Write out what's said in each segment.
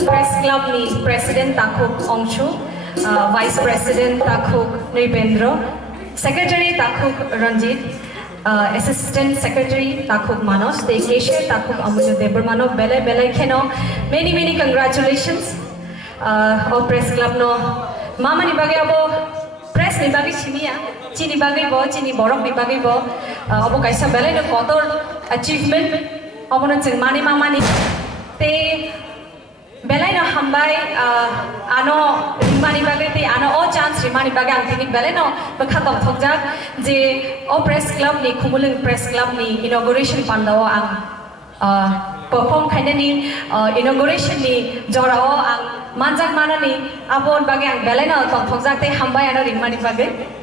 Khumulung Press Club ni President Takhuk Ongshu, Vice President Takhuk Nripendra, Secretary Takhuk Ranjit, Assistant Secretary Takhuk Manos, the Cashier Takhuk Amulya Debarmano, Bele Keno, many congratulations. All Press Club no Mama ni bagi abo press ni bagi chimia, chini borok ni bagi bo, abo kaisa bele no kotor achievement, abo no ceng mama ni, te bele no hambai ano rimani bagi te ano o chance rimani bagi ang tingin bele no berkatong thokjak je o Press Club ni Khumulung Press Club ni inauguration pandawa ang perform kayaknya ni inauguration ni jorao ang manjak mana ni abon bagi ang belena tong thokjak te hambai ano ringmani bagi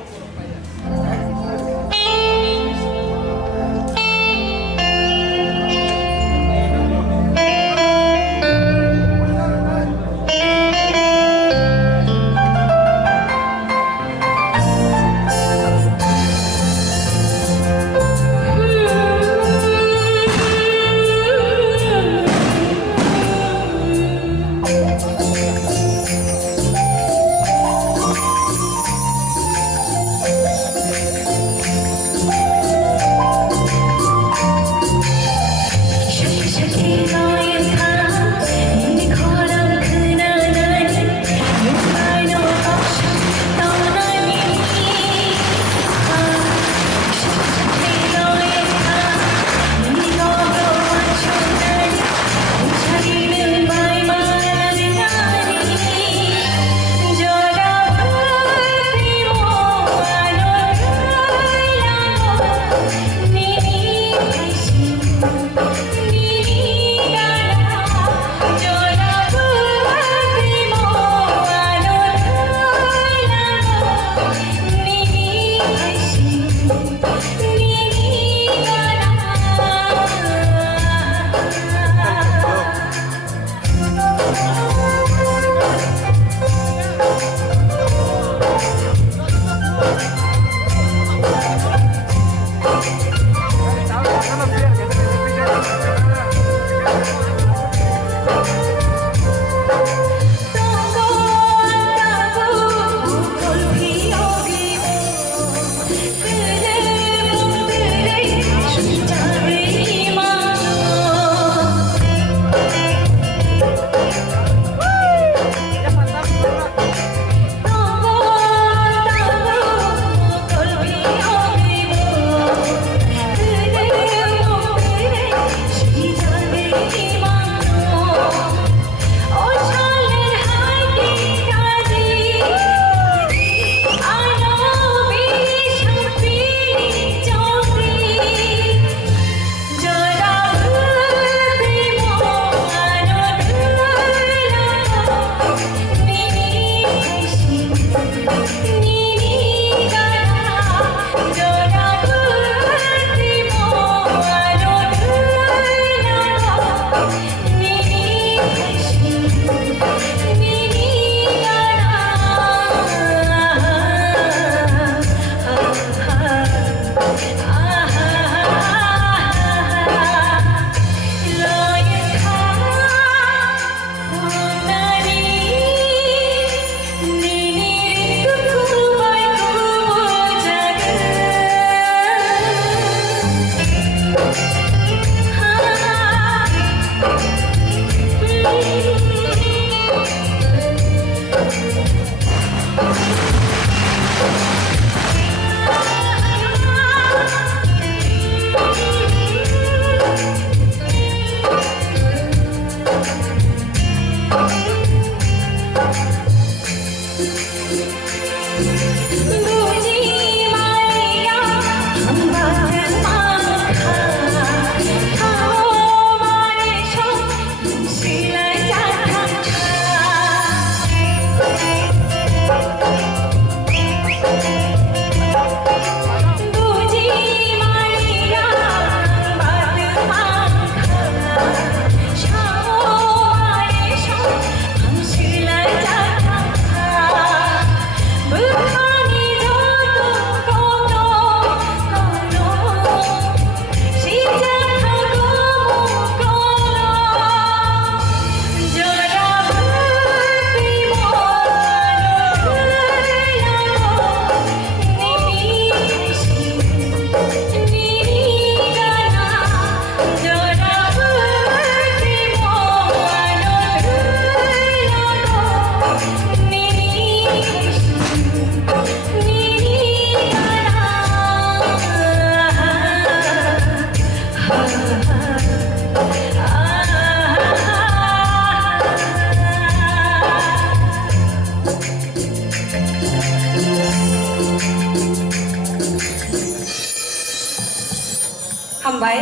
हामबाय